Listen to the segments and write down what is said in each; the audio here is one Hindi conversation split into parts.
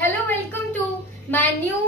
Hello, welcome to my new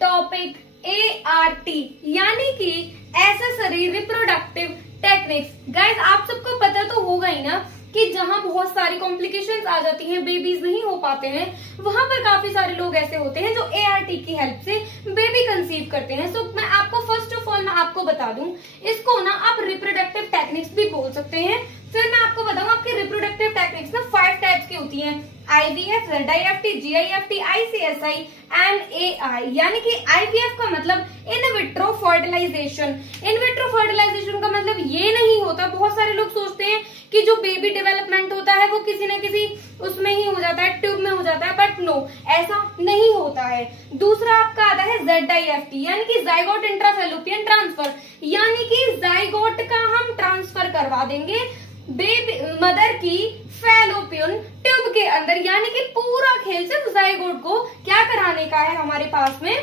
topic ART यानी कि एक्सेसरी रिप्रोडक्टिव टेक्निक्स। गाइस, आप सबको पता तो होगा ही ना कि जहां बहुत सारी कॉम्प्लिकेशंस आ जाती हैं, बेबीज नहीं हो पाते हैं, वहां पर काफी सारे लोग ऐसे होते हैं जो ART की हेल्प से बेबी कंसीव करते हैं। सो मैं आपको फर्स्ट ऑफ ऑल मैं आपको बता दूं, इसको ना आप रिप्रोडक्टिव टेक्निक्स भी बोल सकते हैं। फिर मैं आपको बताऊं, आपकी रिप्रोडक्टिव टेक्निक्स ना 5 टाइप्स की होती हैं। IVF, ZIFT, GIFT, ICSI, NAI। यानी कि IVF का मतलब in vitro fertilisation. In vitro fertilisation का मतलब ये नहीं होता, बहुत सारे लोग सोचते हैं कि जो बेबी डेवलपमेंट होता है वो किसी न किसी उसमें ही हो जाता है, ट्यूब में हो जाता है, बट नो, ऐसा नहीं होता है। दूसरा आपका आता है ZIFT यानी कि जाइगोट इंट्राफेलोपियन ट्रांसफर। यानी कि जाइगोट का हम ट्रांसफर करवा देंगे बेबी मदर की फैलोपियन ट्यूब के अंदर, यानी कि पूरा खेल सिर्फ जाइगोट को क्या कराने का है, हमारे पास में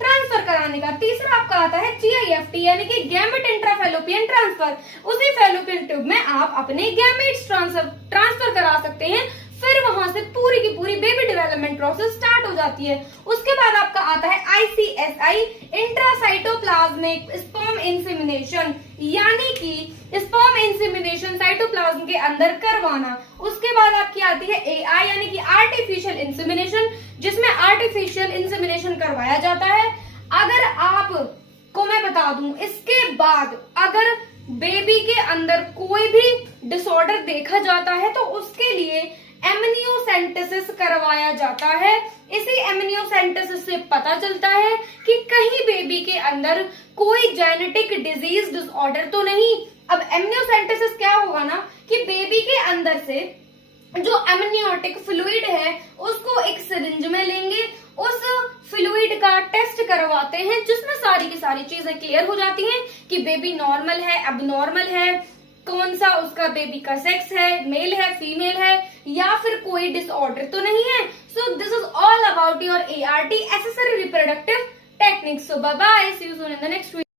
ट्रांसफर कराने का। तीसरा आपका आता है GIFT यानी कि गैमेट इंट्राफेलोपियन ट्रांसफर। उसी फैलोपियन ट्यूब में आप अपने गैमेट्स ट्रांसफर करा सकते हैं। फिर वहां से पूरी की पूरी बेबी डेवलपमेंट प्रोसेस स्टार्ट हो जाती है। उसके बाद आपका आता है ICSI इंट्रासाइटोप्लाज्मिक स्पर्म इंसेमिनेशन, यानी कि स्पर्म इंसेमिनेशन साइटोप्लाज्म के अंदर करवाना। उसके बाद आपकी आती है AI यानी कि आर्टिफिशियल इंसेमिनेशन, जिसमें आर्टिफिशियल इंसेमिनेशन करवाया जाता है। अगर आप को मैं बता दूं, इसके बाद अगर बेबी के अंदर कोई भी डिसऑर्डर देखा जाता है तो उसके लिए एमनियोसेंटेसिस करवाया जाता है। इसी एमनियोसेंटेसिस से पता चलता है कि कहीं बेबी के अंदर कोई जेनेटिक डिजीज डिसऑर्डर तो नहीं। अब एमनियोसेंटेसिस क्या होगा ना कि बेबी के अंदर से जो एमनियोटिक फ्लूइड है उसको एक सिरिंज में लेंगे, उस फ्लूइड का टेस्ट करवाते हैं, जिसमें सारी की सारी चीजें क्लियर हो जाती हैं कि बेबी नॉर्मल है, एबनॉर्मल है, कौन सा उसका बेबी का सेक्स है, मेल है, फीमेल है, या फिर कोई डिसऑर्डर तो नहीं है। So this is all about your ART accessory reproductive techniques. So bye bye, see you soon in the next video.